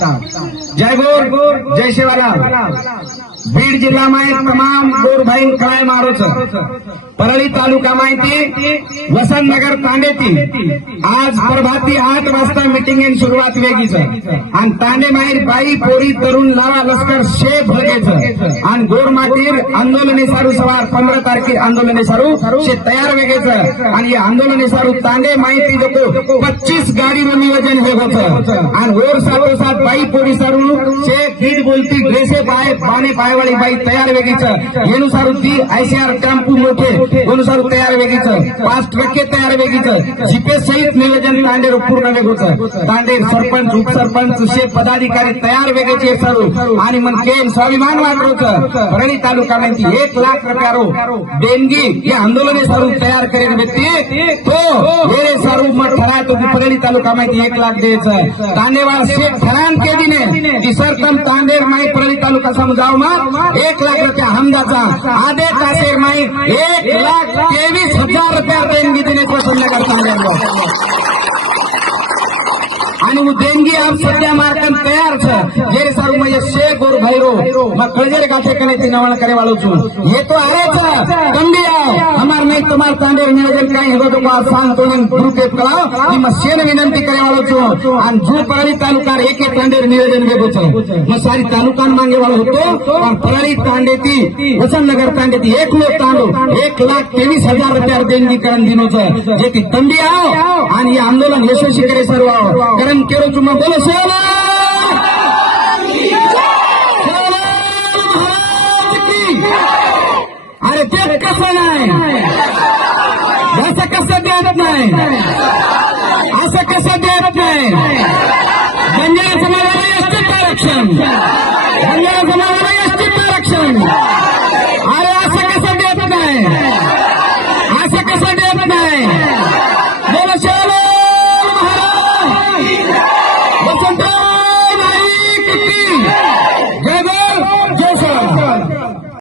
जय गोर जय शिवालाल बीड जिल्हा माहिती तमाम गोर भाई काय मारो परळी तालुका माहिती वसंतनगर तांडेती. आज प्रभाती आठ वाजता मिटिंग आणि सुरुवात वेगळीच आणि तांडे माहीर बाई पोरी तरुण लावा लष्कर शे भरगेच. आणि गोर मातीर आंदोलने सारू सवार पंधरा तारखे आंदोलने सारू शे तयार वेगेच. आणि या आंदोलने सारू तांडे माहिती देतो पच्चीस गाडी नियोजन हे होत. आणि गोर सारो सात बाई पोरी सारू शे गीत बोलती ड्रेसे पाय पाने पायवाळी बाई तयार वेगळीच. येनुसार ती आयसीआर टेम्पू मोठे येनुसार तयार वेगळीच. पाच ट्रक के वेगळीच जीपीएस सहित नियोजन तांडेर पूर्ण वेगळं तांडेर सरपंच उपसरपंच शे पदाधिकारी तयार वेगळेचे सारू. आणि मग केम स्वाभिमान वाढवचं परळी तालुका माहिती एक लाख रुपयारो देणगी या आंदोलने सारू तयार करेल व्यक्ती. तो वेळे सारू मग ठरा तो परळी तालुका माहिती एक लाख द्यायचं तांडेवार शेख ठरान के दिने की सरतम तांडेर माई परळी तालुका समजाव मग एक लाख रुपया हमदाचा. आदेश असेल माई एक लाख तेवीस हजार रुपया देणगी देण्याचं संध्याकाळ तांडेर आणि वो देंगे आप सत्या मार्ग તૈયાર છે. જે સારું મય શે ગુરુ ભૈરો. માં કળજર કાઠે કને થી નવણ કરે વાળો છું. એ તો આવે છે. કંડી આવ. અમાર નહીં તમાર તાંડેર નિયોજન કાઈ હેગો તો આ શાંતો ને ગુરુકે કળાવ એમાં શેન વિનંતી કરે વાળો છું? આમ જુ પરળી તાલુકા એક એક તાંડેર નિયોજન ભેગો છે. હું સારી તાલુકા માંગે વાળો હતો, પણ પરળી તાંડે થી વસંતનગર તાંડે થી એક નો તાંડો એક લાખ ત્રેવીસ હજાર રૂપિયા દેણની કરણ દીનો છે. જેથી કંડી આવો. અને આંદોલન યશસ્વી કરે સર્વ કરમ કેરો ચુમા બોલો સવાલ अरे ते कसं नाही असं कसं देत नाही असं कसं देत नाही बंजारा समाजाला एसटीत आरक्षण बंजारा समाजाला एसटीत आरक्षण